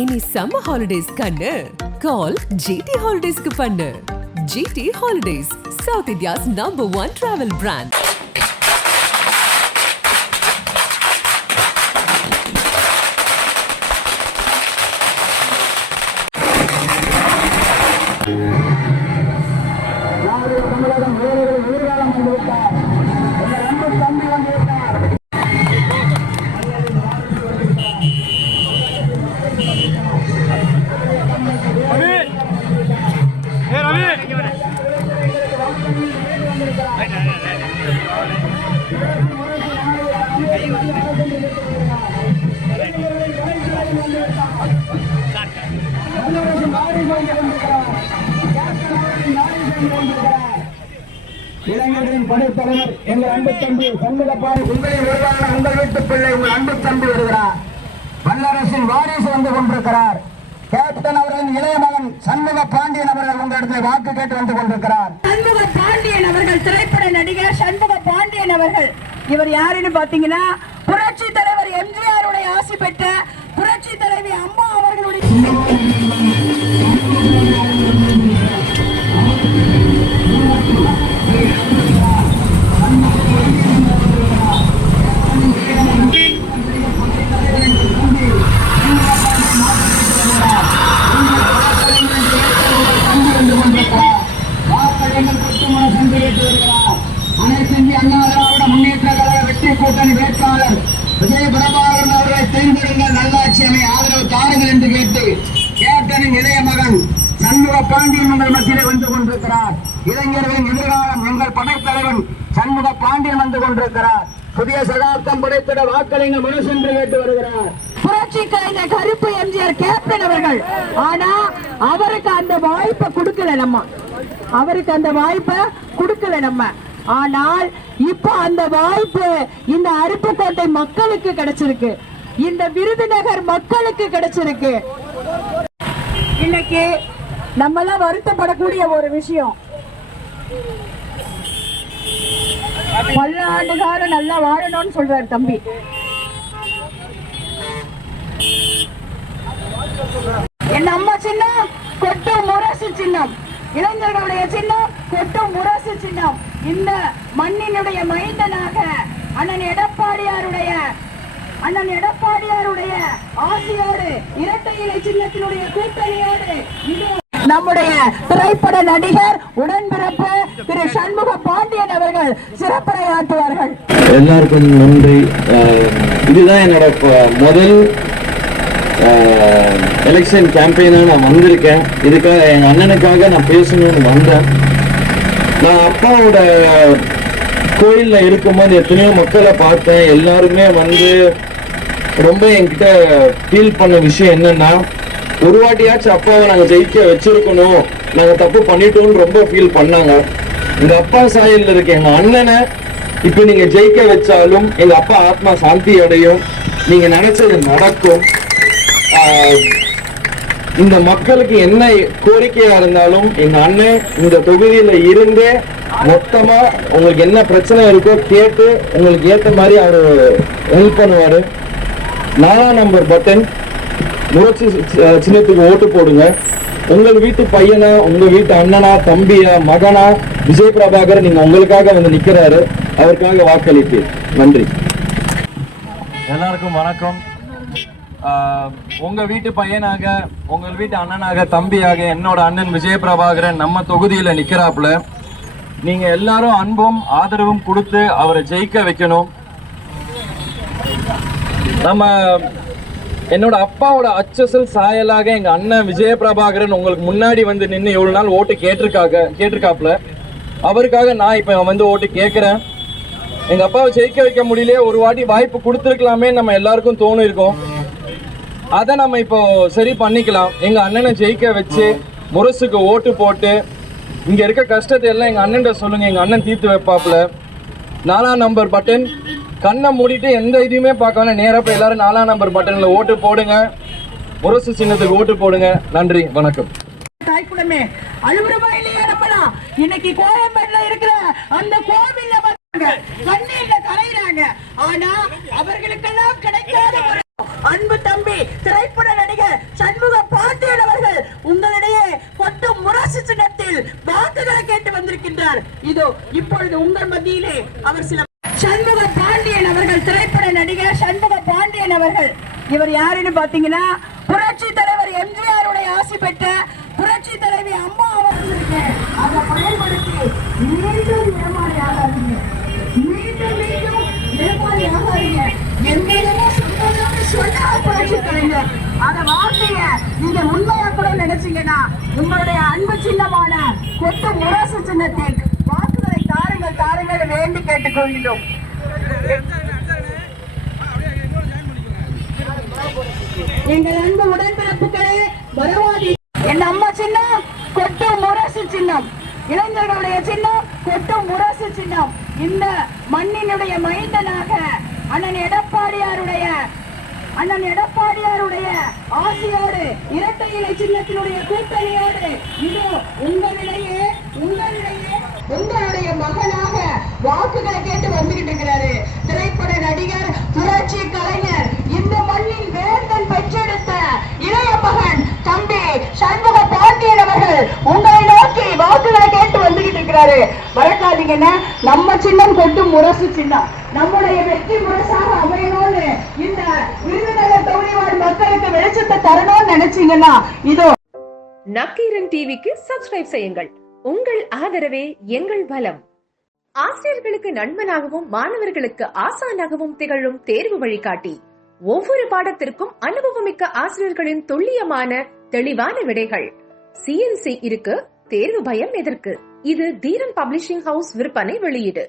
இனி summer holidays கண்ணு கால் GT ஹாலிடேஸ்க்கு பண்ணு. GT Holidays, South India's #1 travel brand. இளைஞர்களின் படைத்தலைவர் எங்கள் அன்பு தம்பி சண்முகப்பாண்டி, உங்களை உருவான உங்கள் வீட்டு பிள்ளை உங்கள் அன்பு தம்பி வருகிறார். வல்லரசின் வாரிசு வந்து கொண்டிருக்கிறார். கேப்டன் அவர்களின் இளைய மகன் சண்முக பாண்டியன் அவர்கள் உங்களிடத்தில் வாக்கு கேட்டு வந்து கொண்டிருக்கிறார். சண்முக பாண்டியன் அவர்கள் திரைப்பட நடிகர் சண்முக பாண்டியன் அவர்கள். இவர் யாருன்னு பாத்தீங்கன்னா புரட்சி தலைவர் எம்ஜிஆர் உடைய ஆசி பெற்ற புரட்சி தலைவி அம்மா அவர்களுடைய கூட்டணி வேட்பாளர் விஜய பிரபாகரன் அவர்களை தேர்ந்தெடுங்கள், நல்லாட்சி அமை ஆதரவு தாருங்கள் என்று கேட்டு கேப்டனின் இளைய மகன் சண்முக பாண்டியன் உங்கள் மத்தியிலே வந்து கொண்டிருக்கிறார். இளைஞர்களின் எதிர்காலம் எங்கள் படைத்தலைவன் சண்முக பாண்டியன் வந்து கொண்டிருக்கிறார். புதிய சகாப்தம் படைத்திட வாக்களிங்க மனசு என்று கேட்டு வருகிறார். புரட்சி கலைஞர் கருப்பு எம்ஜிஆர் கேப்டன் அவர்கள். ஆனா அவருக்கு அந்த வாய்ப்பை கொடுக்கல நம்ம. ஆனால் இப்ப அந்த வாய்ப்பு இந்த அருப்புக்கோட்டை மக்களுக்கு கிடைச்சிருக்கு, இந்த விருதுநகர் மக்களுக்கு கிடைச்சிருக்கு. இன்னைக்கு நம்ம எல்லாம் வருத்தப்படக்கூடிய ஒரு விஷயம், பல்லாண்டு காலம் நல்லா வாழணும்னு சொல்றாரு தம்பி. என் அம்மா சின்னம் கொட்டும் முரசு சின்னம், இளைஞர்களுடைய சின்னம் கொட்டும் முரசு சின்னம். இந்த மண்ணினுடைய மைந்தனாக அண்ணன் எடப்பாடியாருடைய ஆசியோடு இரட்டை இலை சின்னத்தினுடைய கூட்டணியோடு நம்முடைய திரைப்பட நடிகர் உடன்பிறப்பு திரு சண்முக பாண்டியன் அவர்கள் சிறப்புரையாற்றுவார்கள். எல்லாருக்கும் நன்றி. இதுதான் என்னோட முதல் எலெக்ஷன் கேம்பெயினா நான் வந்திருக்கேன். இதுக்காக எங்க அண்ணனுக்காக நான் பேசணும்னு வந்தேன். நான் அப்பாவோட கோயில்ல இருக்கும்போது எத்தனையோ மக்களை பார்த்தேன். எல்லாருமே வந்து ரொம்ப என்கிட்ட ஃபீல் பண்ண விஷயம் என்னன்னா, ஒரு வாட்டியாச்சும் அப்பாவை நாங்கள் ஜெயிக்க வச்சிருக்கணும், நாங்கள் தப்பு பண்ணிட்டோம்னு ரொம்ப ஃபீல் பண்ணாங்க. எங்க அப்பா சாயல்ல இருக்க எங்க அண்ணனை இப்ப நீங்க ஜெயிக்க வச்சாலும் எங்க அப்பா ஆத்மா சாந்தி அடையும், நீங்க நினைச்சது நடக்கும். இந்த மக்களுக்கு என்ன கோரிக்கையா இருந்தாலும் எங்க அண்ணன் இந்த தொகுதியில இருந்து மொத்தமா உங்களுக்கு என்ன பிரச்சனை இருக்கோ கேட்டு உங்களுக்கு ஏத்த மாதிரி அவரு ஹெல்ப் பண்ணுவாரு. 4ஆம் நம்பர் பட்டன் முரசு சின்னத்துக்கு ஓட்டு போடுங்க. உங்கள் வீட்டு பையனா, உங்க வீட்டு அண்ணனா, தம்பியா, மகனா விஜய் பிரபாகர் நீங்க உங்களுக்காக வந்து நிக்கிறாரு, அவருக்காக வாக்களித்து. நன்றி. எல்லாருக்கும் வணக்கம். உங்க வீட்டு பையனாக, உங்கள் வீட்டு அண்ணனாக, தம்பியாக என்னோட அண்ணன் விஜய பிரபாகரன் நம்ம தொகுதியில நிக்கிறாப்புல. நீங்க எல்லாரும் அன்பும் ஆதரவும் கொடுத்து அவரை ஜெயிக்க வைக்கணும். நம்ம என்னோட அப்பாவோட அச்சசல் சாயலாக எங்க அண்ணன் விஜய பிரபாகரன் உங்களுக்கு முன்னாடி வந்து நின்று எவ்வளவு நாள் ஓட்டு கேட்டிருக்காப்புல. அவருக்காக நான் இப்ப வந்து ஓட்டு கேட்கிறேன். எங்க அப்பாவை ஜெயிக்க வைக்க முடியல, ஒரு வாட்டி வாய்ப்பு கொடுத்துருக்கலாமே நம்ம எல்லாருக்கும் தோணு இருக்கும். அதை நம்ம இப்போ சரி பண்ணிக்கலாம். எங்க அண்ணனை ஜெயிக்க வச்சு முரசுக்கு ஓட்டு போட்டு இங்க இருக்க கஷ்டத்தை எல்லாம் எங்க அண்ணன் சொல்லுங்க, எங்க அண்ணன் தீர்த்து வைப்பாப்புல. 4ஆம் நம்பர் பட்டன் கண்ணை மூடிட்டு எந்த இதுவுமே பார்க்காம நேரா போய் எல்லாரும் 4ஆம் நம்பர் பட்டன்ல ஓட்டு போடுங்க, முரசு சின்னத்துக்கு ஓட்டு போடுங்க. நன்றி, வணக்கம். தாய்க்குடமே அலுவலமா இல்லையா நம்மளா இன்னைக்கு கோயம்பேடுல இருக்கிற அந்த கோவில்ல கண்ணீர்ல கரையிறாங்க. ஆனா அவர்களுக்கெல்லாம் கிடைக்காத அன்பு தம்பி திரைப்பட நடிகர் இருக்கின்றார். இதோ இப்பொழுது உங்கள் மத்தியிலே அவர் சில சண்முக பாண்டியன் அவர்கள், திரைப்பட நடிகர் சண்முக பாண்டியன் அவர்கள். இவர் யாருன்னு பாத்தீங்கன்னா புரட்சி தலைவர் எம்ஜிஆருடைய ஆசி பெற்ற புரட்சி தலைவி அம்மா அவர்களுக்கு அதை பயன்படுத்தி மீண்டும் ஏமாறி ஆகாதீங்க, மீண்டும் மீண்டும் ஏமாறி ஆகாதீங்க. எங்கேயுமே சொன்னதாக சொன்னா புரட்சி தலைவர் அந்த வார்த்தைய நீங்க உண்மையா கூட நினைச்சீங்கன்னா உங்களுடைய அன்பு சின்னமான கொட்டு முரசு சின்னத்தில் வாக்குகளை தாருங்கள் தாருங்கள் வேண்டி கேட்டுக்கொள்கிறோம். எங்கள் அன்பு உடன்பிறப்புகளே, வரவாதி என் அம்மா சின்னம் கொட்டு முரசு சின்னம், இளைஞர்களுடைய சின்னம் கொட்டு முரசு சின்னம். இந்த மண்ணினுடைய மைந்தனாக அண்ணன் எடப்பாடியாருடைய ஆசையோடு இரட்டை இலை சின்னத்தினுடைய கூட்டணியோடு இதோ உங்களுடைய மகனாக வாக்குகளை கேட்டு வந்துகிட்டு இருக்கிறாரு திரைப்பட நடிகர் புரட்சி கலைஞர், இந்த மண்ணின் வேந்தன் பெற்றெடுத்த இளைய மகன் தம்பி சண்முக பாண்டியன் அவர்கள் உங்களை நோக்கி வாக்குகளை கேட்டு வந்துகிட்டு இருக்கிறாரு. மறக்காதீங்கன்னா நம்ம சின்னம் கொட்டும் முரசு சின்னம் நம்முடைய வெற்றி முரசாக அமையணும்னு இந்த விருதுநகர் தொகுதி வாழ் மக்களுக்கு வெளிச்சத்தை தரணும்னு நினைச்சீங்கன்னா இதோ நக்கீரன் டிவிக்கு சப்ஸ்கிரைப் செய்யுங்கள். உங்கள் ஆதரவே எங்கள் பலம். ஆசிரியர்களுக்கு நண்பனாகவும் மாணவர்களுக்கு ஆசானாகவும் திகழும் தேர்வு வழிகாட்டி. ஒவ்வொரு பாடத்திற்கும் அனுபவமிக்க ஆசிரியர்களின் துல்லியமான தெளிவான விடைகள். CNC இருக்கு, தேர்வு பயம் எதற்கு? இது தீரன் பப்ளிஷிங் ஹவுஸ் விற்பனை வெளியீடு.